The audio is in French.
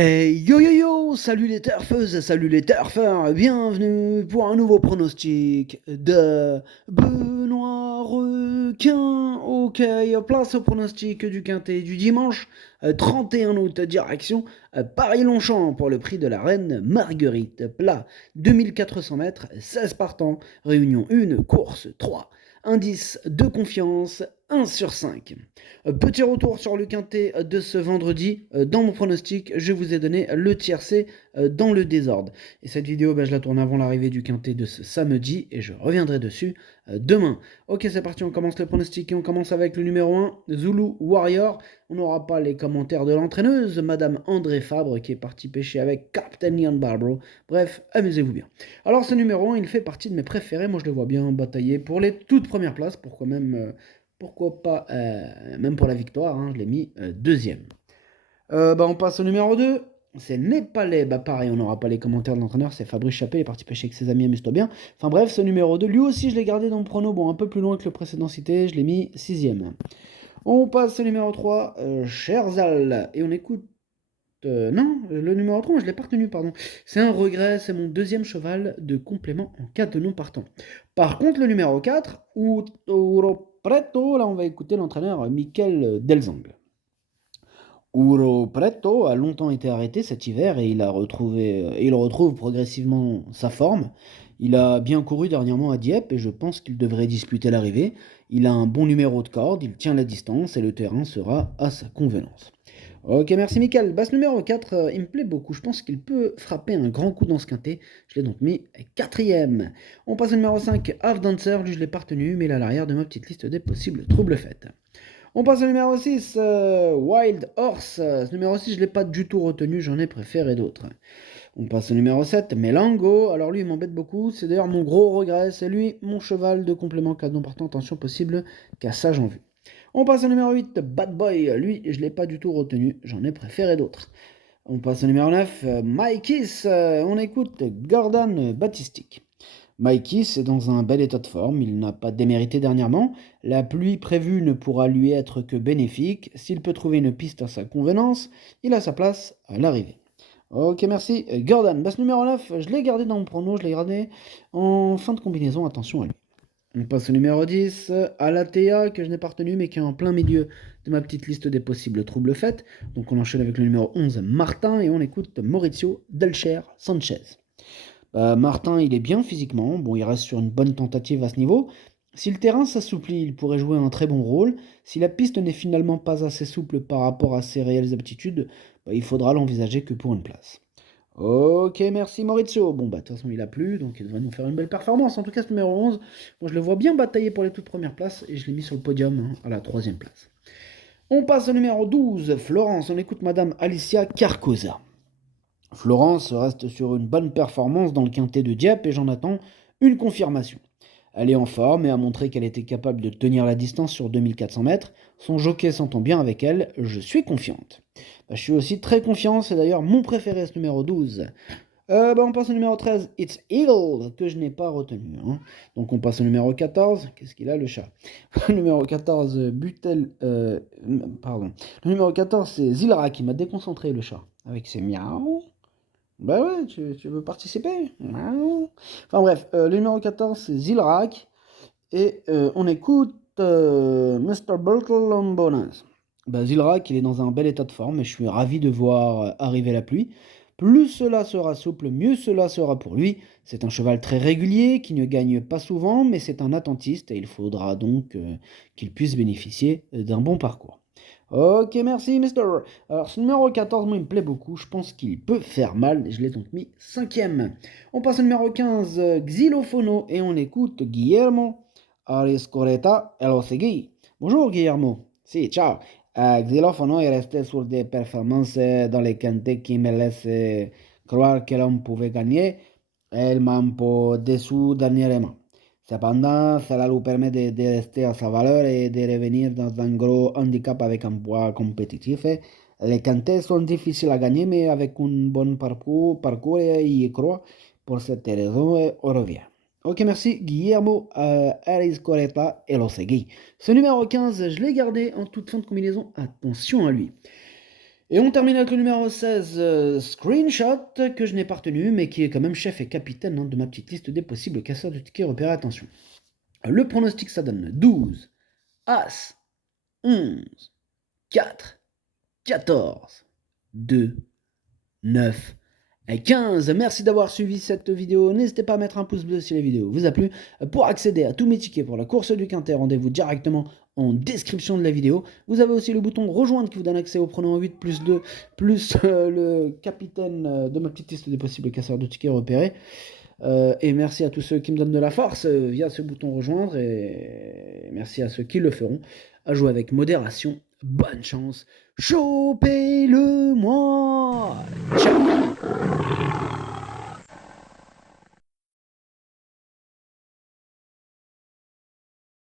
Yo yo yo, salut les turfeuses, salut les turfeurs, bienvenue pour un nouveau pronostic de Benoît Requin. Ok, place au pronostic du quintet du dimanche 31 août, direction Paris-Longchamp pour le prix de la reine Marguerite. Plat 2400 mètres, 16 partants, réunion 1, course 3. Indice de confiance 1 sur 5. Petit retour sur le quintet de ce vendredi. Dans mon pronostic, je vous ai donné le tiercé dans le désordre. Et cette vidéo, je la tourne avant l'arrivée du quintet de ce samedi et je reviendrai dessus demain. Ok, c'est parti, on commence le pronostic et on commence avec le numéro 1, Zulu Warrior. On n'aura pas les commentaires de l'entraîneuse, Madame André Fabre, qui est partie pêcher avec Captain Ian Barbaro. Bref, amusez-vous bien. Alors ce numéro 1, il fait partie de mes préférés. Moi, je le vois bien batailler pour les toutes premières places. Pourquoi pas, même pour la victoire, hein, je l'ai mis deuxième. On passe au numéro 2. C'est Népalais. Pareil, on n'aura pas les commentaires de l'entraîneur. C'est Fabrice Chappé, il est parti pêcher avec ses amis, amuse-toi bien. Enfin bref, ce numéro 2, lui aussi, je l'ai gardé dans le prono. Bon, un peu plus loin que le précédent cité, je l'ai mis sixième. On passe au numéro 3, Sherzal. Et on écoute. Non, le numéro 3, je ne l'ai pas retenu, pardon. C'est un regret, c'est mon deuxième cheval de complément en cas de non partant. Par contre, le numéro 4, Uro Preto, là on va écouter l'entraîneur Michael Delzang. Uro Preto a longtemps été arrêté cet hiver et il retrouve progressivement sa forme. Il a bien couru dernièrement à Dieppe et je pense qu'il devrait disputer l'arrivée. Il a un bon numéro de corde, il tient la distance et le terrain sera à sa convenance. Ok, merci Michael. Ce numéro 4, il me plaît beaucoup. Je pense qu'il peut frapper un grand coup dans ce quintet. Je l'ai donc mis quatrième. On passe au numéro 5, Half Dancer. Lui, je l'ai pas retenu, mais il est à l'arrière de ma petite liste des possibles troubles faites. On passe au numéro 6, Wild Horse. Ce numéro 6, je ne l'ai pas du tout retenu, j'en ai préféré d'autres. On passe au numéro 7, Melango. Alors lui, il m'embête beaucoup. C'est d'ailleurs mon gros regret. C'est lui, mon cheval de complément cadeau partant. Attention possible, cassage en vue. On passe au numéro 8, Bad Boy. Lui, je ne l'ai pas du tout retenu, j'en ai préféré d'autres. On passe au numéro 9, Mikey's. On écoute Gordon Baptistic. Mikey's est dans un bel état de forme, il n'a pas démérité dernièrement. La pluie prévue ne pourra lui être que bénéfique. S'il peut trouver une piste à sa convenance, il a sa place à l'arrivée. Ok, merci. Gordon, ce numéro 9, je l'ai gardé dans mon prono, je l'ai gardé en fin de combinaison, attention à lui. On passe au numéro 10, Alatea, que je n'ai pas retenu, mais qui est en plein milieu de ma petite liste des possibles troubles faits. Donc on enchaîne avec le numéro 11, Martin, et on écoute Maurizio Delcher Sanchez. Martin, il est bien physiquement, bon, il reste sur une bonne tentative à ce niveau. Si le terrain s'assouplit, il pourrait jouer un très bon rôle. Si la piste n'est finalement pas assez souple par rapport à ses réelles aptitudes, il faudra l'envisager que pour une place. Ok, merci Maurizio. Bon, de toute façon, il a plu, donc il devrait nous faire une belle performance. En tout cas, ce numéro 11, moi, je le vois bien batailler pour les toutes premières places et je l'ai mis sur le podium à la troisième place. On passe au numéro 12, Florence. On écoute Madame Alicia Carcosa. Florence reste sur une bonne performance dans le quintet de Dieppe et j'en attends une confirmation. Elle est en forme et a montré qu'elle était capable de tenir la distance sur 2400 mètres. Son jockey s'entend bien avec elle, je suis confiante. Je suis aussi très confiant, c'est d'ailleurs mon préféré ce numéro 12. On passe au numéro 13, It's Eagle, que je n'ai pas retenu. Donc on passe au numéro 14, qu'est-ce qu'il a le chat? Le numéro 14, pardon. Le numéro 14, c'est Zilra qui m'a déconcentré le chat, avec ses miaou. Bah ouais, tu veux participer? Miaou. Enfin bref, le numéro 14, c'est Zilrak, et on écoute Mr. Burtle en bonus. Zilrak, il est dans un bel état de forme et je suis ravi de voir arriver la pluie. Plus cela sera souple, mieux cela sera pour lui. C'est un cheval très régulier qui ne gagne pas souvent, mais c'est un attentiste et il faudra donc qu'il puisse bénéficier d'un bon parcours. Ok, merci, Mister. Alors, ce numéro 14, moi, il me plaît beaucoup. Je pense qu'il peut faire mal. Je l'ai donc mis cinquième. On passe au numéro 15, Xylophono, et on écoute Guillermo Ariscoreta Elosegui. Bonjour, Guillermo. Si, ciao. Xylofono est resté sur des performances dans les quintés qui me laissent croire que l'on pouvait gagner. Elle m'a un peu déçu dernièrement. Cependant, cela lui permet de rester à sa valeur et de revenir dans un gros handicap avec un poids compétitif. Les quintés sont difficiles à gagner, mais avec un bon parcours et y croit. Pour cette raison, on revient. Ok, merci. Guillermo Aris Coreta et Losegui. Ce numéro 15, je l'ai gardé en toute fin de combinaison. Attention à lui. Et on termine avec le numéro 16, Screenshot, que je n'ai pas retenu, mais qui est quand même chef et capitaine de ma petite liste des possibles casseurs de tickets repérés. Attention. Le pronostic, ça donne 12, As, 11, 4, 14, 2, 9 et 15. Merci d'avoir suivi cette vidéo. N'hésitez pas à mettre un pouce bleu si la vidéo vous a plu. Pour accéder à tous mes tickets pour la course du Quintet, rendez-vous directement en description de la vidéo. Vous avez aussi le bouton rejoindre qui vous donne accès au pronom 8 plus 2 plus le capitaine de ma petite liste des possibles casseurs de tickets repérés. Et merci à tous ceux qui me donnent de la force via ce bouton rejoindre, et merci à ceux qui le feront. À jouer avec modération. Bonne chance. Chopez-le moi. Ciao.